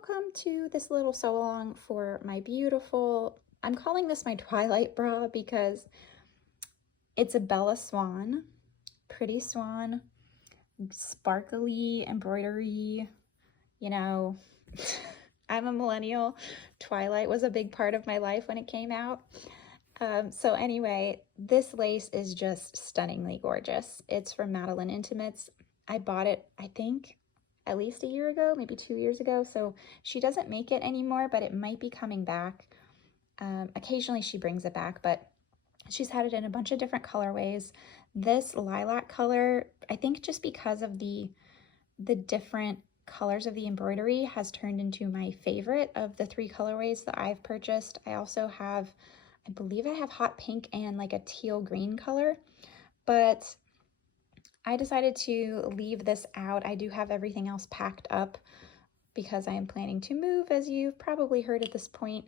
welcome to this little sew along for my beautiful, I'm calling this my Twilight bra because it's a Bella Swan, pretty swan, sparkly embroidery, you know, I'm a millennial. Twilight was a big part of my life when it came out. So anyway, this lace is just stunningly gorgeous. It's from Madeline Intimates. I bought it, I think, at least a year ago, maybe 2 years ago. So she doesn't make it anymore, but it might be coming back. Occasionally she brings it back, but she's had it in a bunch of different colorways. This lilac color, I think just because of the different colors of the embroidery has turned into my favorite of the 3 colorways that I've purchased. I also have, I believe I have hot pink and like a teal green color, but I decided to leave this out. I do have everything else packed up because I am planning to move, as you've probably heard at this point.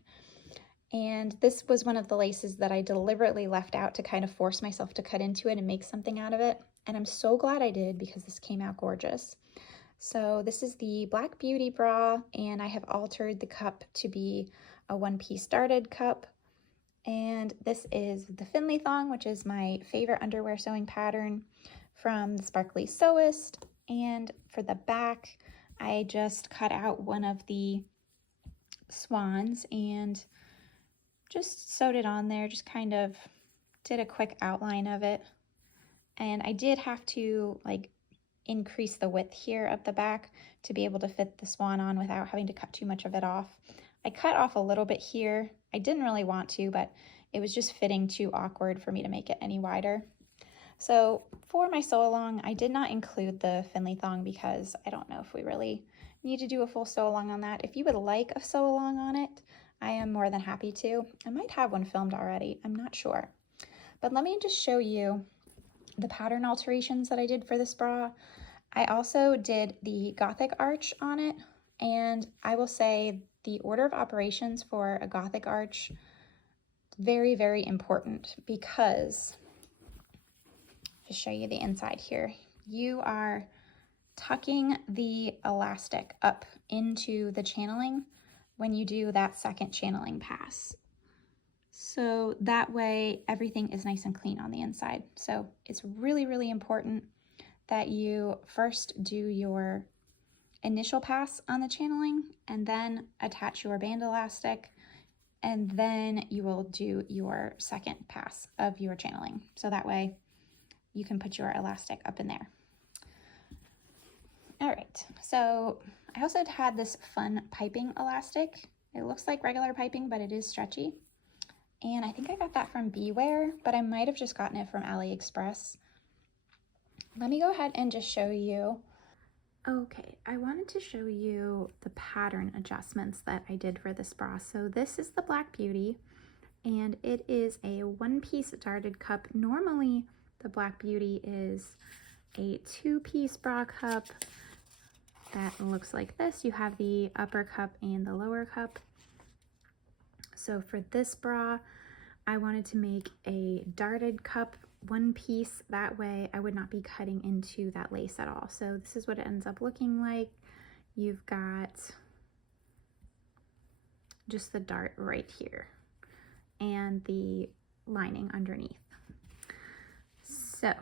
And this was one of the laces that I deliberately left out to kind of force myself to cut into it and make something out of it. And I'm so glad I did because this came out gorgeous. So this is the Black Beauty bra, and I have altered the cup to be a one-piece darted cup. And this is the Finley thong, which is my favorite underwear sewing pattern from the Sparkly Sewist. And for the back, I just cut out one of the swans and just sewed it on there, just kind of did a quick outline of it. And I did have to like increase the width here of the back to be able to fit the swan on without having to cut too much of it off. I cut off a little bit here. I didn't really want to, but it was just fitting too awkward for me to make it any wider. So for my sew along, I did not include the Finley thong because I don't know if we really need to do a full sew along on that. If you would like a sew along on it, I am more than happy to. I might have one filmed already, I'm not sure. But let me just show you the pattern alterations that I did for this bra. I also did the Gothic arch on it, and I will say the order of operations for a Gothic arch, very, very important, because, just show you the inside here, you are tucking the elastic up into the channeling when you do that second channeling pass. So that way everything is nice and clean on the inside. So it's really, really important that you first do your initial pass on the channeling and then attach your band elastic, and then you will do your second pass of your channeling. So that way you can put your elastic up in there. All right, so I also had this fun piping elastic. It looks like regular piping, but it is stretchy. And I think I got that from Beware, but I might have just gotten it from AliExpress. Let me go ahead and just show you. Okay, I wanted to show you the pattern adjustments that I did for this bra. So this is the Black Beauty, and it is a one-piece darted cup. Normally, the Black Beauty is a 2-piece bra cup that looks like this. You have the upper cup and the lower cup. So for this bra, I wanted to make a darted cup, one piece. That way I would not be cutting into that lace at all. So this is what it ends up looking like. You've got just the dart right here and the lining underneath. So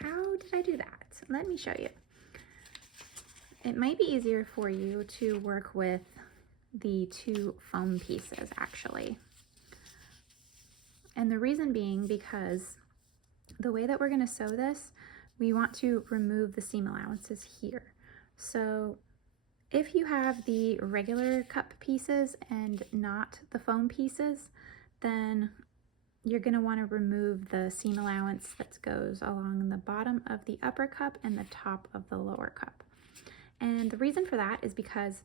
how did I do that? Let me show you. It might be easier for you to work with the 2 foam pieces actually. And the reason being because the way that we're going to sew this, we want to remove the seam allowances here. So if you have the regular cup pieces and not the foam pieces, then you're going to want to remove the seam allowance that goes along the bottom of the upper cup and the top of the lower cup. And the reason for that is because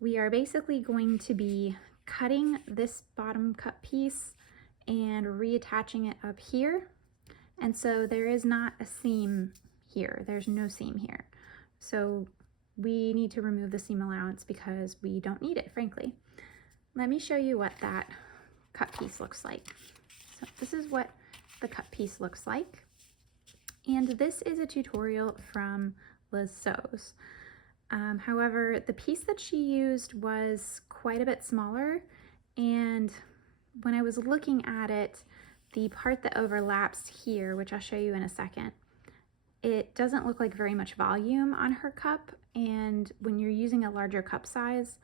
we are basically going to be cutting this bottom cup piece and reattaching it up here. And so there is not a seam here. There's no seam here. So we need to remove the seam allowance because we don't need it, frankly. Let me show you what that cut piece looks like. So this is what the cut piece looks like. And this is a tutorial from Liz Sews. However, the piece that she used was quite a bit smaller, and when I was looking at it, the part that overlaps here, which I'll show you in a second, it doesn't look like very much volume on her cup, and when you're using a larger cup size,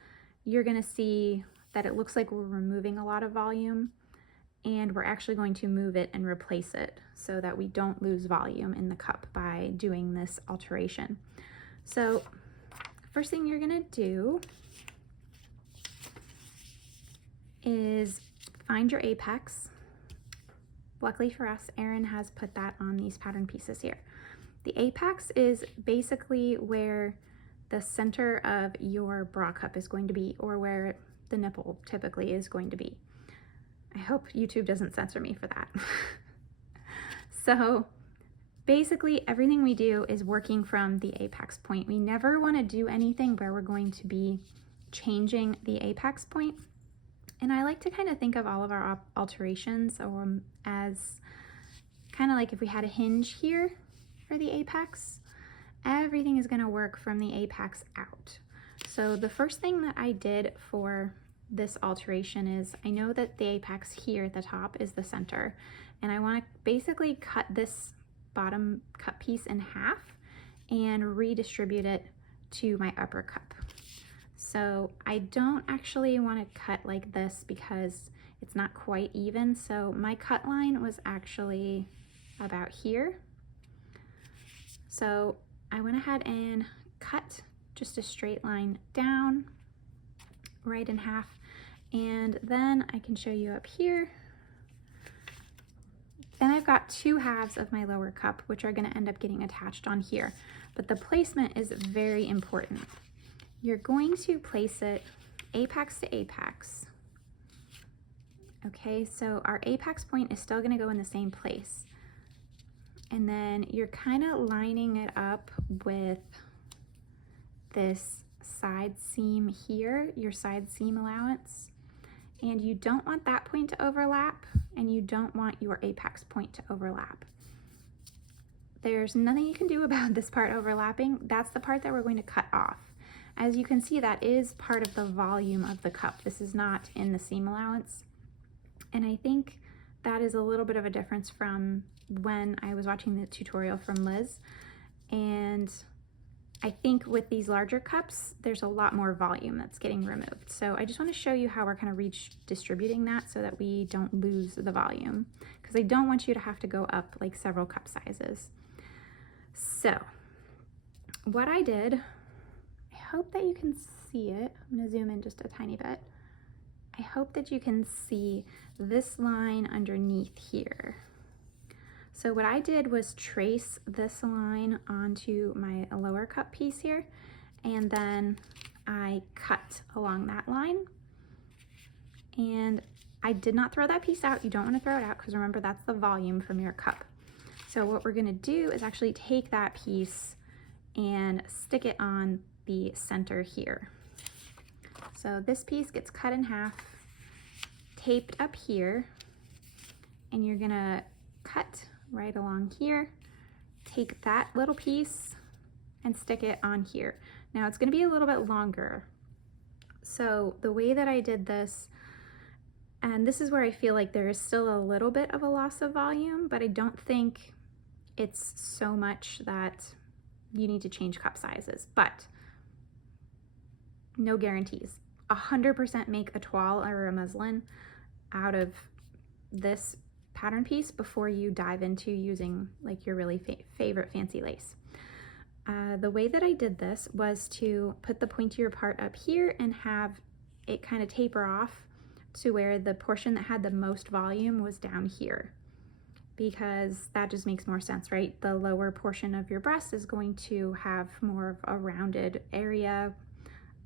you're gonna see that it looks like we're removing a lot of volume, and we're actually going to move it and replace it so that we don't lose volume in the cup by doing this alteration. So first thing you're gonna do is find your apex. Luckily for us, Erin has put that on these pattern pieces here. The apex is basically where the center of your bra cup is going to be, or where the nipple typically is going to be. I hope YouTube doesn't censor me for that. So basically everything we do is working from the apex point. We never want to do anything where we're going to be changing the apex point. And I like to kind of think of all of our alterations as kind of like if we had a hinge here for the apex, everything is going to work from the apex out. So the first thing that I did for this alteration is, I know that the apex here at the top is the center, and I want to basically cut this bottom cup piece in half and redistribute it to my upper cup. So I don't actually want to cut like this because it's not quite even. So my cut line was actually about here. So I went ahead and cut just a straight line down, right in half. And then I can show you up here. Then I've got two halves of my lower cup, which are going to end up getting attached on here. But the placement is very important. You're going to place it apex to apex. Okay, so our apex point is still going to go in the same place. And then you're kind of lining it up with this side seam here, your side seam allowance. And you don't want that point to overlap, and you don't want your apex point to overlap. There's nothing you can do about this part overlapping. That's the part that we're going to cut off. As you can see, that is part of the volume of the cup. This is not in the seam allowance. And I think that is a little bit of a difference from when I was watching the tutorial from Liz. And I think with these larger cups, there's a lot more volume that's getting removed. So I just want to show you how we're kind of redistributing that so that we don't lose the volume, because I don't want you to have to go up like several cup sizes. So what I did, I hope that you can see it. I'm going to zoom in just a tiny bit. I hope that you can see this line underneath here. So what I did was trace this line onto my lower cup piece here, and then I cut along that line. And I did not throw that piece out. You don't want to throw it out, because remember, that's the volume from your cup. So what we're going to do is actually take that piece and stick it on the center here. So this piece gets cut in half, taped up here, and you're going to cut right along here, take that little piece and stick it on here. Now it's going to be a little bit longer. So the way that I did this, and this is where I feel like there is still a little bit of a loss of volume, but I don't think it's so much that you need to change cup sizes, but no guarantees. 100% make a toile or a muslin out of this pattern piece before you dive into using like your really favorite fancy lace. The way that I did this was to put the pointier part up here and have it kind of taper off to where the portion that had the most volume was down here, because that just makes more sense, right? The lower portion of your breast is going to have more of a rounded area,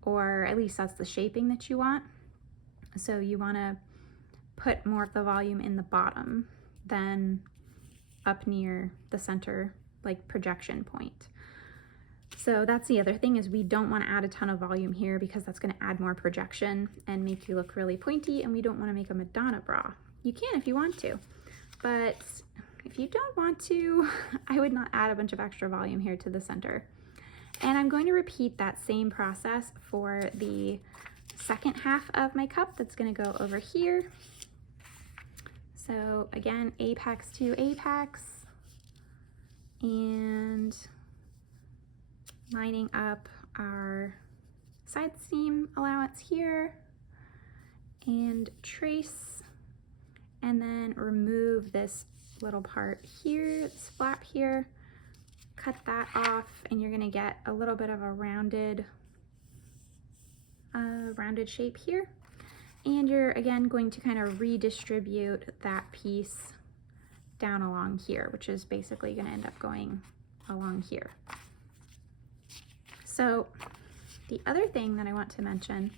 or at least that's the shaping that you want. So you want to put more of the volume in the bottom than up near the center, like projection point. So that's the other thing, is we don't want to add a ton of volume here, because that's going to add more projection and make you look really pointy, and we don't want to make a Madonna bra. You can if you want to, but if you don't want to, I would not add a bunch of extra volume here to the center. And I'm going to repeat that same process for the second half of my cup that's going to go over here. So again, apex to apex, and lining up our side seam allowance here, and trace, and then remove this little part here, this flap here, cut that off, and you're gonna get a little bit of a rounded shape here. And you're again going to kind of redistribute that piece down along here, which is basically gonna end up going along here. So the other thing that I want to mention,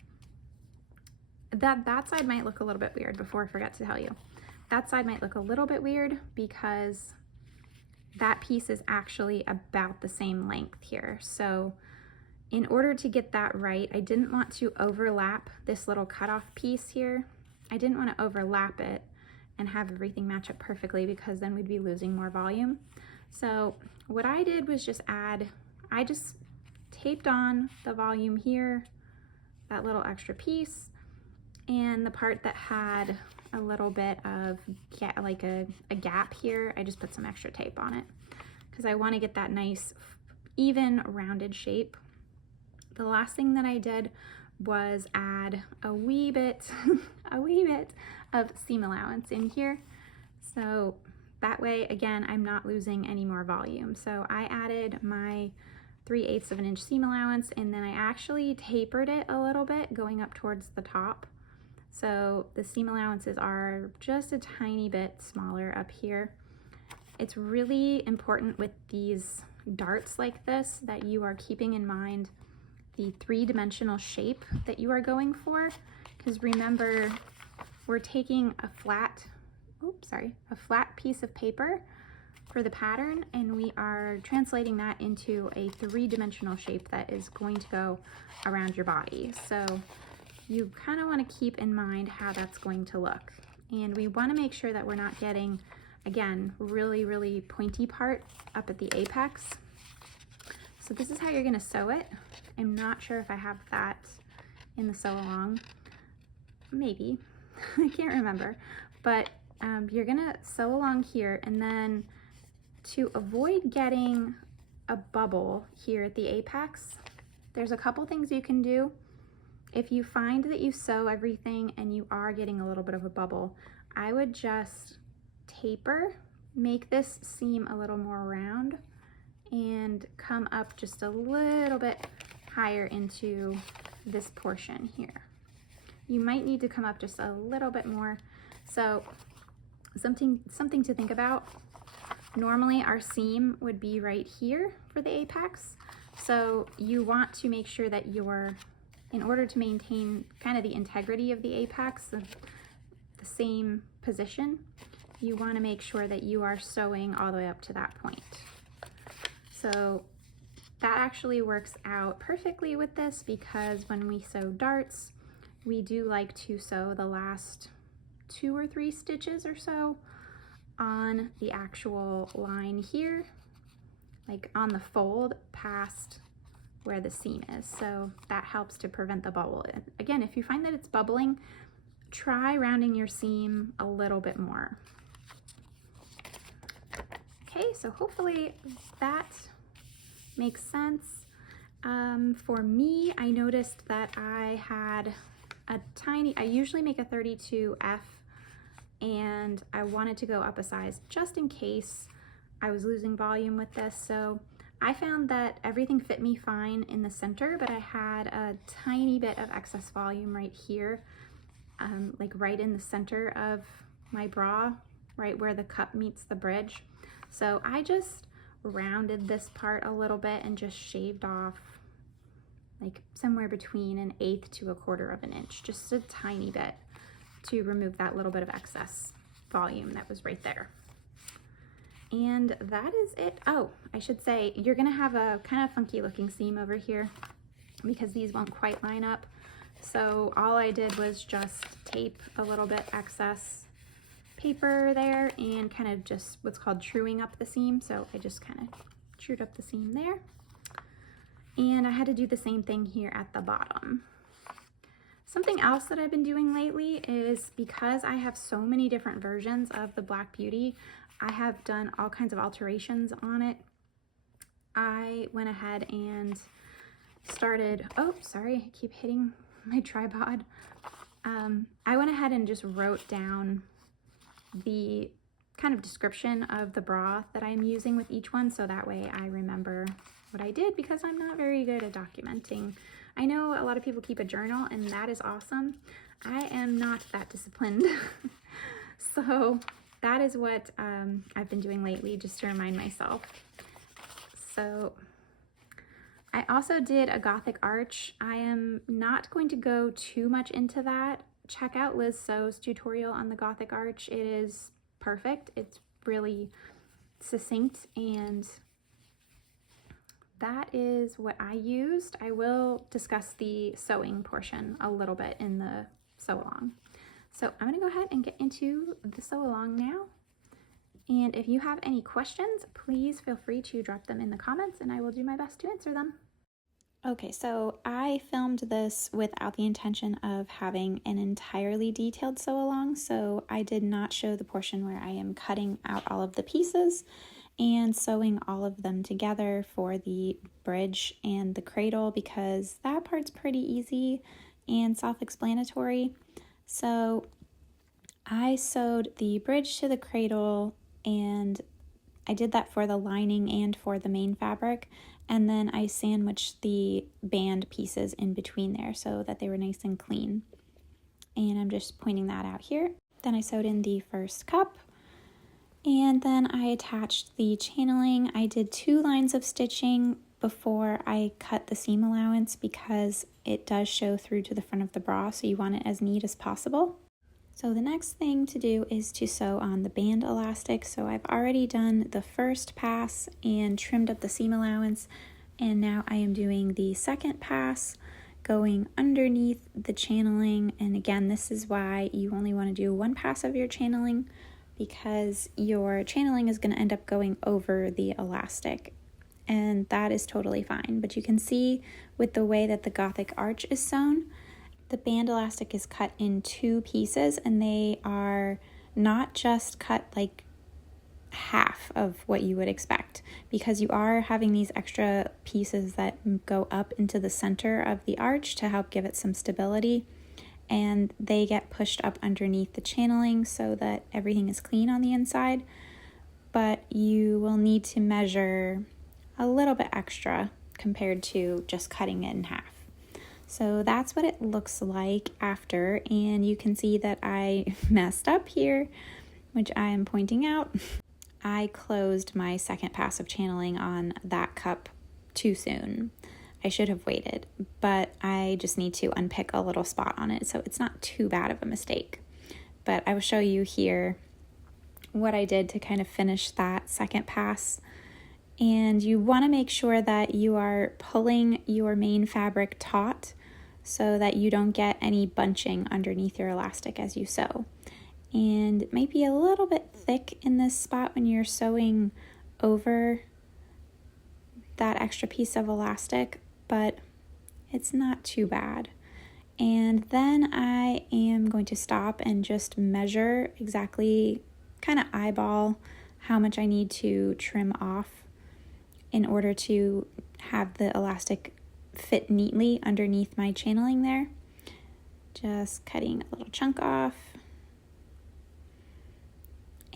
that side might look a little bit weird. Before I forget to tell you, that side might look a little bit weird because that piece is actually about the same length here. So in order to get that right, I didn't want to overlap this little cutoff piece here. I didn't want to overlap it and have everything match up perfectly, because then we'd be losing more volume. So what I did was I just taped on the volume here, that little extra piece, and the part that had a little bit of like a gap here, I just put some extra tape on it because I want to get that nice even rounded shape. The last thing that I did was add a wee bit of seam allowance in here. So that way, again, I'm not losing any more volume. So I added my 3/8 of an inch seam allowance, and then I actually tapered it a little bit going up towards the top. So the seam allowances are just a tiny bit smaller up here. It's really important with these darts like this that you are keeping in mind the 3-dimensional shape that you are going for, because remember, we're taking a flat piece of paper for the pattern, and we are translating that into a 3-dimensional shape that is going to go around your body. So you kind of want to keep in mind how that's going to look, and we want to make sure that we're not getting, again, really pointy part up at the apex. So this is how you're going to sew it. I'm not sure if I have that in the sew along, maybe, I can't remember, but you're going to sew along here, and then to avoid getting a bubble here at the apex, there's a couple things you can do. If you find that you sew everything and you are getting a little bit of a bubble, I would just taper, make this seam a little more round, and come up just a little bit higher into this portion here. You might need to come up just a little bit more. So something to think about. Normally our seam would be right here for the apex. So you want to make sure that in order to maintain kind of the integrity of the apex, the same position, you want to make sure that you are sewing all the way up to that point. So that actually works out perfectly with this, because when we sew darts, we do like to sew the last 2 or 3 stitches or so on the actual line here, like on the fold past where the seam is. So that helps to prevent the bubble. And again, if you find that it's bubbling, try rounding your seam a little bit more. Okay, so hopefully that makes sense. For me, I noticed that I had I usually make a 32F, and I wanted to go up a size just in case I was losing volume with this. So I found that everything fit me fine in the center, but I had a tiny bit of excess volume right here, like right in the center of my bra, right where the cup meets the bridge. So I just rounded this part a little bit and just shaved off like somewhere between 1/8 to 1/4 of an inch, just a tiny bit, to remove that little bit of excess volume that was right there. And that is it. Oh, I should say, you're gonna have a kind of funky looking seam over here because these won't quite line up. So all I did was just tape a little bit excess paper there and kind of just what's called truing up the seam. So I just kind of trued up the seam there. And I had to do the same thing here at the bottom. Something else that I've been doing lately is, because I have so many different versions of the Black Beauty, I have done all kinds of alterations on it. I went ahead and started, oh, sorry, I keep hitting my tripod. I went ahead and just wrote down the kind of description of the bra that I'm using with each one, so that way I remember what I did, because I'm not very good at documenting. I know a lot of people keep a journal, and that is awesome. I am not that disciplined. So that is what I've been doing lately, just to remind myself. So I also did a Gothic arch. I am not going to go too much into that. Check out Liz So's tutorial on the Gothic arch. It is perfect. It's really succinct, and that is what I used. I will discuss the sewing portion a little bit in the sew along. So I'm gonna go ahead and get into the sew along now. And if you have any questions, please feel free to drop them in the comments, and I will do my best to answer them. Okay, so I filmed this without the intention of having an entirely detailed sew along, so I did not show the portion where I am cutting out all of the pieces and sewing all of them together for the bridge and the cradle, because that part's pretty easy and self-explanatory. So I sewed the bridge to the cradle, and I did that for the lining and for the main fabric, and then I sandwiched the band pieces in between there so that they were nice and clean. And I'm just pointing that out here. Then I sewed in the first cup, and then I attached the channeling. I did 2 lines of stitching before I cut the seam allowance, because it does show through to the front of the bra, so you want it as neat as possible. So the next thing to do is to sew on the band elastic. So I've already done the first pass and trimmed up the seam allowance, and now I am doing the second pass, going underneath the channeling. And again, this is why you only want to do 1 pass of your channeling, because your channeling is going to end up going over the elastic, and that is totally fine. But you can see with the way that the Gothic arch is sewn, the band elastic is cut in 2 pieces, and they are not just cut like half of what you would expect, because you are having these extra pieces that go up into the center of the arch to help give it some stability, and they get pushed up underneath the channeling so that everything is clean on the inside. But you will need to measure a little bit extra compared to just cutting it in half. So that's what it looks like after, and you can see that I messed up here, which I am pointing out. I closed my second pass of channeling on that cup too soon. I should have waited, but I just need to unpick a little spot on it, so it's not too bad of a mistake. But I will show you here what I did to kind of finish that second pass. And you want to make sure that you are pulling your main fabric taut so that you don't get any bunching underneath your elastic as you sew. And it might be a little bit thick in this spot when you're sewing over that extra piece of elastic, but it's not too bad. And then I am going to stop and just measure exactly, kind of eyeball how much I need to trim off in order to have the elastic fit neatly underneath my channeling there. Just cutting a little chunk off.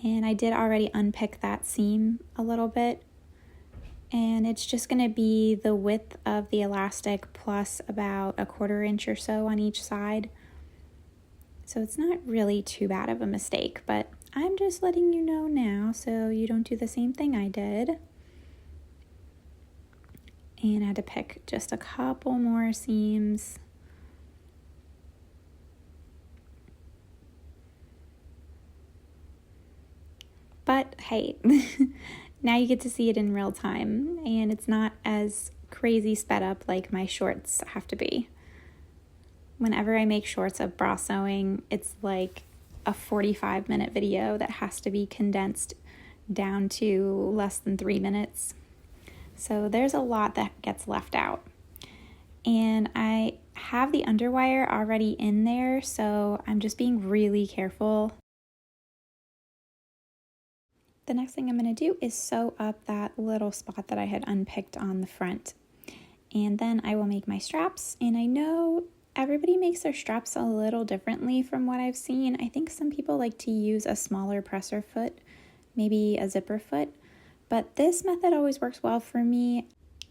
And I did already unpick that seam a little bit. And it's just going to be the width of the elastic plus about 1/4 inch or so on each side. So it's not really too bad of a mistake, but I'm just letting you know now so you don't do the same thing I did. And I had to pick just a couple more seams. But hey, now you get to see it in real time, and it's not as crazy sped up like my shorts have to be. Whenever I make shorts of bra sewing, it's like a 45-minute video that has to be condensed down to less than 3 minutes. So there's a lot that gets left out. and I have the underwire already in there, so I'm just being really careful. The next thing I'm going to do is sew up that little spot that I had unpicked on the front. And then I will make my straps, and I know everybody makes their straps a little differently from what I've seen. I think some people like to use a smaller presser foot, maybe a zipper foot, but this method always works well for me.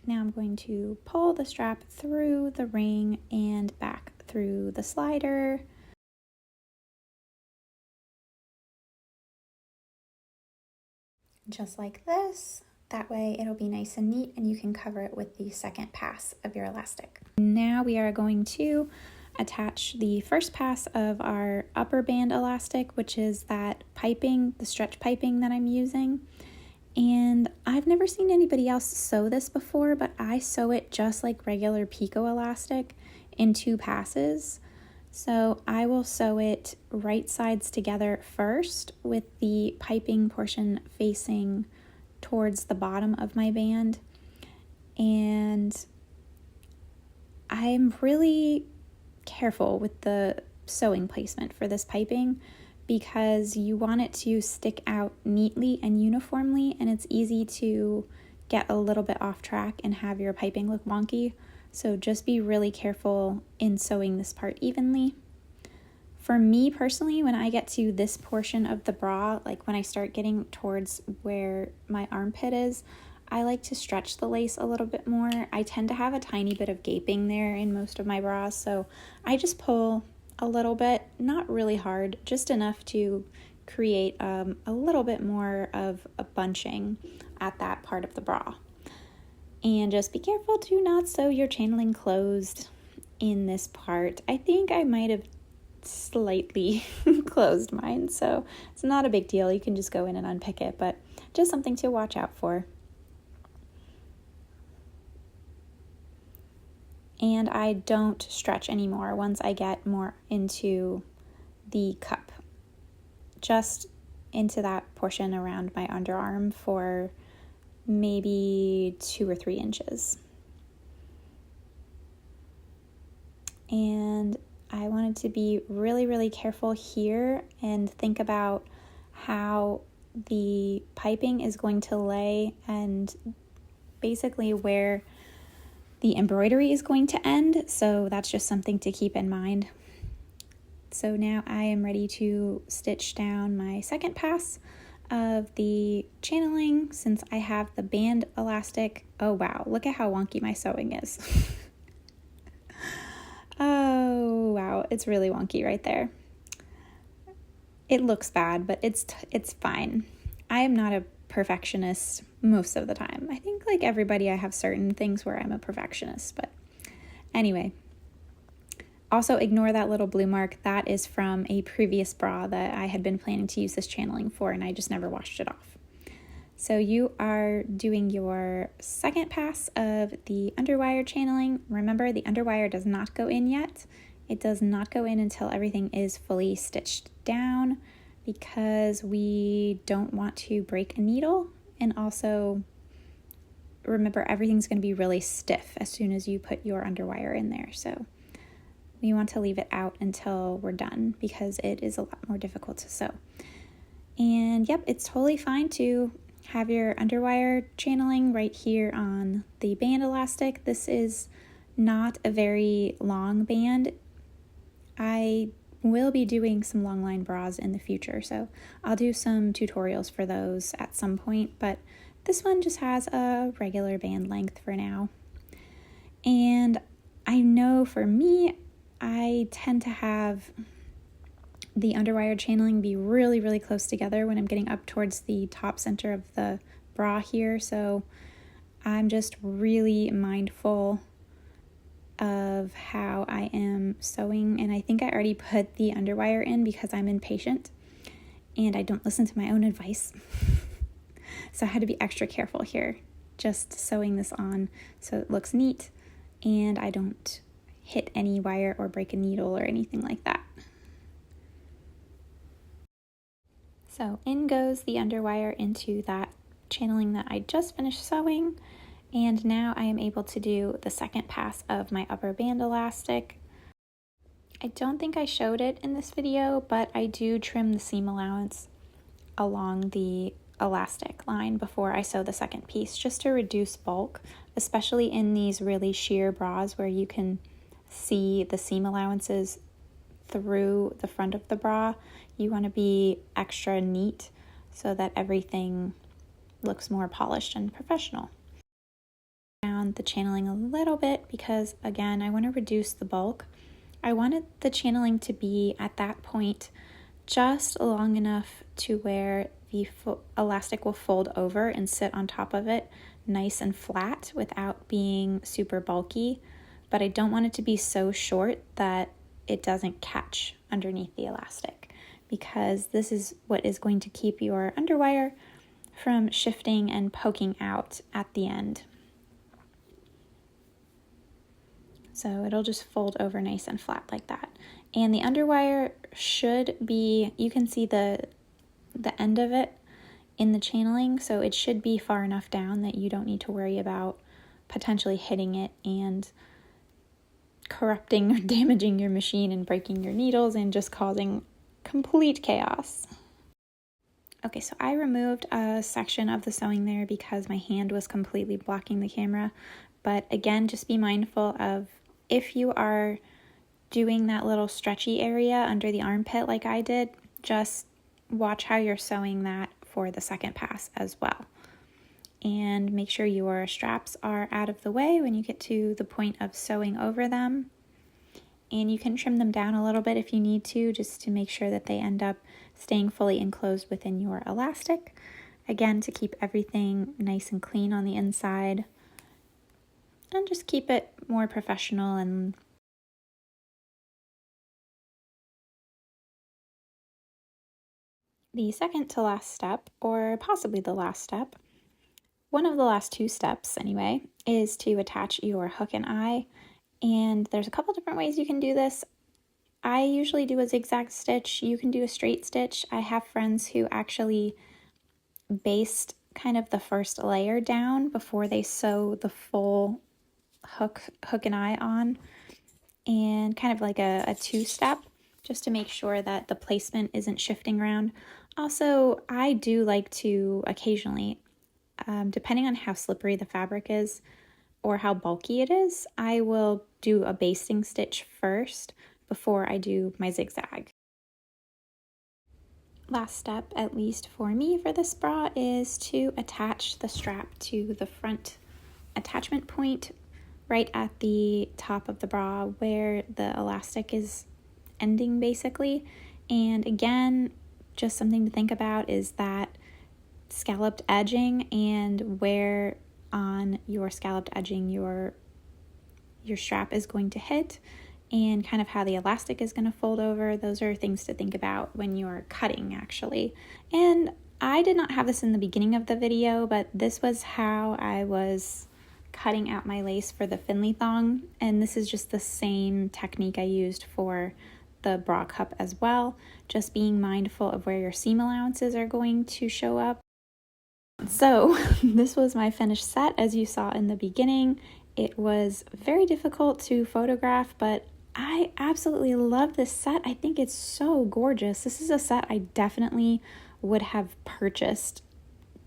Now I'm going to pull the strap through the ring and back through the slider. Just like this. That way it'll be nice and neat and you can cover it with the second pass of your elastic. Now we are going to attach the first pass of our upper band elastic, which is that piping, the stretch piping that I'm using. And I've never seen anybody else sew this before, but I sew it just like regular picot elastic in 2 passes. So I will sew it right sides together first with the piping portion facing towards the bottom of my band. And I'm really careful with the sewing placement for this piping because you want it to stick out neatly and uniformly, and it's easy to get a little bit off track and have your piping look wonky. So just be really careful in sewing this part evenly. For me personally, when I get to this portion of the bra, like when I start getting towards where my armpit is, I like to stretch the lace a little bit more. I tend to have a tiny bit of gaping there in most of my bras, so I just pull a little bit, not really hard, just enough to create a little bit more of a bunching at that part of the bra. And just be careful to not sew your channeling closed in this part. I think I might have slightly closed mine, so it's not a big deal. You can just go in and unpick it, but just something to watch out for. And I don't stretch anymore once I get more into the cup, just into that portion around my underarm for maybe 2 or 3 inches. And I wanted to be really, really careful here and think about how the piping is going to lay and basically where the embroidery is going to end. So that's just something to keep in mind. So now I am ready to stitch down my second pass of the channeling since I have the band elastic. Oh wow, look at how wonky my sewing is. Oh wow, it's really wonky right there. It looks bad, but it's fine. I am not a perfectionist most of the time. I think like everybody, I have certain things where I'm a perfectionist, but anyway. Also ignore that little blue mark. That is from a previous bra that I had been planning to use this channeling for, and I just never washed it off. So you are doing your second pass of the underwire channeling. Remember, the underwire does not go in yet. It does not go in until everything is fully stitched down because we don't want to break a needle. And also, remember, everything's going to be really stiff as soon as you put your underwire in there. So we want to leave it out until we're done because it is a lot more difficult to sew. And yep, it's totally fine to have your underwire channeling right here on the band elastic. This is not a very long band. I will be doing some long line bras in the future, so I'll do some tutorials for those at some point, but this one just has a regular band length for now. And I know for me, I tend to have the underwire channeling be really, really close together when I'm getting up towards the top center of the bra here. So I'm just really mindful of how I am sewing. And I think I already put the underwire in because I'm impatient and I don't listen to my own advice. So I had to be extra careful here, just sewing this on so it looks neat and I don't hit any wire or break a needle or anything like that. So in goes the underwire into that channeling that I just finished sewing, And now I am able to do the second pass of my upper band elastic. I don't think I showed it in this video, but I do trim the seam allowance along the elastic line before I sew the second piece, just to reduce bulk, especially in these really sheer bras where you can see the seam allowances through the front of the bra. You want to be extra neat so that everything looks more polished and professional. Down the channeling a little bit because, again, I want to reduce the bulk. I wanted the channeling to be at that point just long enough to where the elastic will fold over and sit on top of it nice and flat without being super bulky, but I don't want it to be so short that it doesn't catch underneath the elastic, because this is what is going to keep your underwire from shifting and poking out at the end. So it'll just fold over nice and flat like that. And the underwire should be, you can see the end of it in the channeling, so it should be far enough down that you don't need to worry about potentially hitting it and corrupting or damaging your machine and breaking your needles and just causing complete chaos. Okay, so I removed a section of the sewing there because my hand was completely blocking the camera. But again, just be mindful of, if you are doing that little stretchy area under the armpit like I did, just watch how you're sewing that for the second pass as well. And make sure your straps are out of the way when you get to the point of sewing over them. And you can trim them down a little bit if you need to, just to make sure that they end up staying fully enclosed within your elastic. Again, to keep everything nice and clean on the inside. And just keep it more professional. And the second to last step, or possibly the last step, one of the last two steps anyway, is to attach your hook and eye. And there's a couple different ways you can do this. I usually do a zigzag stitch. You can do a straight stitch. I have friends who actually baste kind of the first layer down before they sew the full hook and eye on, and kind of like a two-step, just to make sure that the placement isn't shifting around. Also, I do like to occasionally, depending on how slippery the fabric is or how bulky it is, I will do a basting stitch first before I do my zigzag. Last step, at least for me for this bra, is to attach the strap to the front attachment point right at the top of the bra where the elastic is ending basically. And again, just something to think about is that scalloped edging and where on your scalloped edging your strap is going to hit, and kind of how the elastic is going to fold over. Those are things to think about when you're cutting actually. And I did not have this in the beginning of the video, but this was how I was cutting out my lace for the Finley thong, and this is just the same technique I used for the bra cup as well, just being mindful of where your seam allowances are going to show up. So this was my finished set, as you saw in the beginning. It was very difficult to photograph, but I absolutely love this set. I think it's so gorgeous. This is a set I definitely would have purchased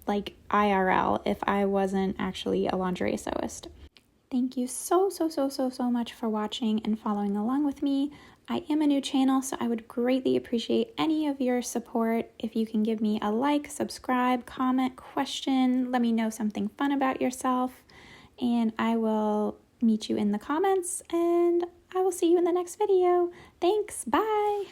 like IRL if I wasn't actually a lingerie sewist. Thank you so much for watching and following along with me. I am a new channel, so I would greatly appreciate any of your support. If you can give me a like, subscribe, comment, question, let me know something fun about yourself, and I will meet you in the comments, and I will see you in the next video. Thanks, bye!